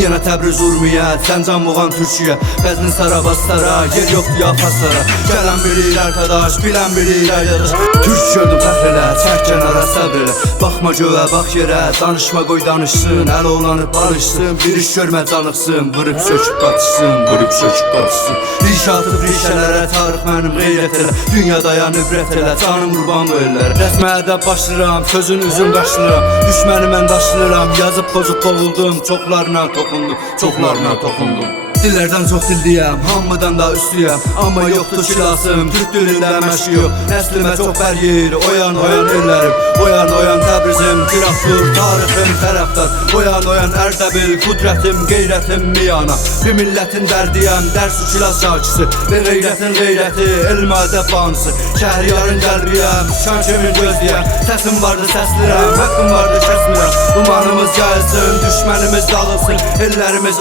Yenə Təbriz Urmiyyət, Zəncan Muğan Türkiyə, Qəzvin Sarabastara, yer yoxdur ya paslara. Gələn bilir arkadaş, bilən bilir ayadaş. Türk gördüm fəxr elə, çək kənara səbr elə. Baxma göyə, bax yerə, danışma qoy danışsın. Əl olanıb barışsın, bir iş görmə canıqsın. Vırıb söküb qaçsın, vırıb söküb qaçsın. Riş atıb rişələrə, tarix mənim qeyrət elə. Dünya dayanıb rət elə, canım qurban bu ellərə. Rəsmə ədəb başlayıram, sözün üzün qaşlıram. Düşməni mən daşlıram, yazıb pozub boğuldum. Çoxlarına toxundum, çoxlarına toxundum. Dillərdən çox dildiyəm, hamıdan da üstüyəm. Amma yoxdur kilasım, Türk dilində məşq yox. Nəslimə çox bərgir, oyan ellərim. Oyan Təbrizim, Tiraftur, tarixim tərəfdar. Oyan Ərdəbil, qudrətim, qeyrətim miyana. Bir millətin dərdiyəm, dərs kilas şakisi. Bir qeyrətin qeyrəti, elm ədəb banısı. Şəhriyarın qəlbiyəm, şan kimin gözləyəm. Səsim vardı səslirəm, haqqım vardı kəsmirəm. Umanımız gəlsin, düşmənimiz dağılsın, ellərimiz